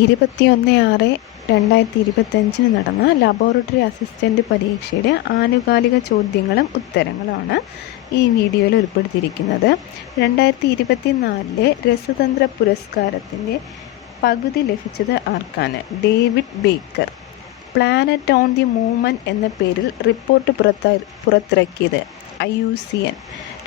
21/6/2025 നടന്ന laboratory assistant പരീക്ഷയുടെ ആനുകാലിക ചോദ്യങ്ങളും ഉത്തരങ്ങളുമാണ് ഈ വീഡിയോയിൽ ഉൾപ്പെടുത്തിയിരിക്കുന്നത്. 2024 രസതന്ത്ര പുരസ്കാരത്തിൻ്റെ പകുതി ലഭിച്ചത് ആർക്കാണ്? David Baker. Planet on the movement എന്ന പേരിൽ റിപ്പോർട്ട് പുറത്തിറക്കിയത് IUCN.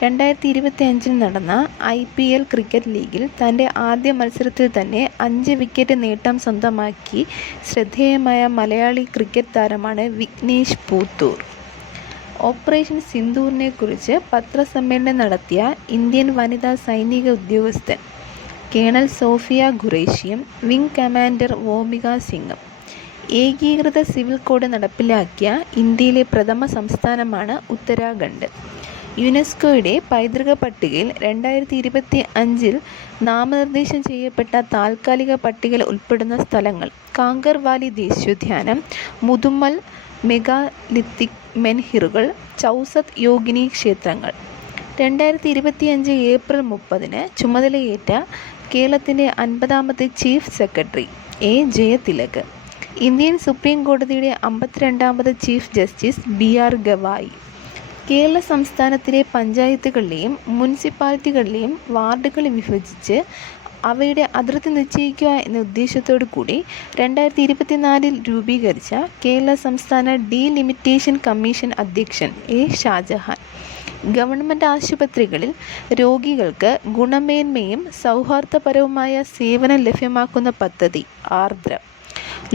2025 നടന്ന IPL ക്രിക്കറ്റ് ലീഗിൽ തൻ്റെ ആദ്യ മത്സരത്തിൽ തന്നെ 5 വിക്കറ്റ് നേട്ടം സ്വന്തമാക്കി ശ്രദ്ധേയമായ മലയാളി ക്രിക്കറ്റ് താരമാണ് വിഘ്നേഷ് പൂത്തൂർ. ഓപ്പറേഷൻ സിന്ദൂറിനെക്കുറിച്ച് പത്രസമ്മേളനം നടത്തിയ ഇന്ത്യൻ വനിതാ സൈനിക ഉദ്യോഗസ്ഥൻ കേണൽ സോഫിയ ഖുറേഷിയും വിംഗ് കമാൻഡർ വോമിക സിംഗും. ഏകീകൃത സിവിൽ കോഡ് നടപ്പിലാക്കിയ ഇന്ത്യയിലെ പ്രഥമ സംസ്ഥാനമാണ് ഉത്തരാഖണ്ഡ്. യുനെസ്കോയുടെ പൈതൃക പട്ടികയിൽ 2025 നാമനിർദ്ദേശം ചെയ്യപ്പെട്ട താൽക്കാലിക പട്ടികയിൽ ഉൾപ്പെടുന്ന സ്ഥലങ്ങൾ: കാങ്കർ വാലി ദേശീയോദ്യാനം, മുതുമൽ മെഗാലിത്തിക് മെൻഹിറുകൾ, ചൗസത്ത് യോഗിനി ക്ഷേത്രങ്ങൾ. 2025 ഏപ്രിൽ 30 ചുമതലയേറ്റ കേരളത്തിൻ്റെ 50ാമത്തെ chief secretary A. Jayathilak. Indian supreme കോടതിയുടെ 52ാമത് chief justice BR Gavai. Kerala സംസ്ഥാനത്തിലെ പഞ്ചായത്തുകളിലെയും മുനിസിപ്പാലിറ്റികളിലെയും വാർഡുകൾ വിഭജിച്ച് അവയുടെ അതിർത്തി നിശ്ചയിക്കുക എന്ന ഉദ്ദേശത്തോടു കൂടി 2024 രൂപീകരിച്ച കേരള സംസ്ഥാന ഡീലിമിറ്റേഷൻ കമ്മീഷൻ അധ്യക്ഷൻ A. ഷാജഹാൻ. ഗവൺമെൻറ് ആശുപത്രികളിൽ രോഗികൾക്ക് ഗുണമേന്മയും സൗഹാർദ്ദപരവുമായ സേവനം ലഭ്യമാക്കുന്ന പദ്ധതി ആർദ്ര.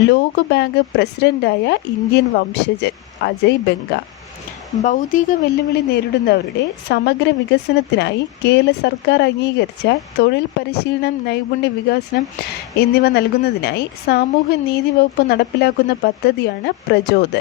ലോകബാങ്ക് പ്രസിഡന്റായ ഇന്ത്യൻ വംശജൻ അജയ് ബംഗ. ഭൗതിക വെല്ലുവിളി നേരിടുന്നവരുടെ സമഗ്ര വികസനത്തിനായി കേരള സർക്കാർ അംഗീകരിച്ച തൊഴിൽ പരിശീലനം, നൈപുണ്യ വികസനം എന്നിവ നൽകുന്നതിനായി സാമൂഹ്യനീതി വകുപ്പ് നടപ്പിലാക്കുന്ന പദ്ധതിയാണ് പ്രചോദൻ.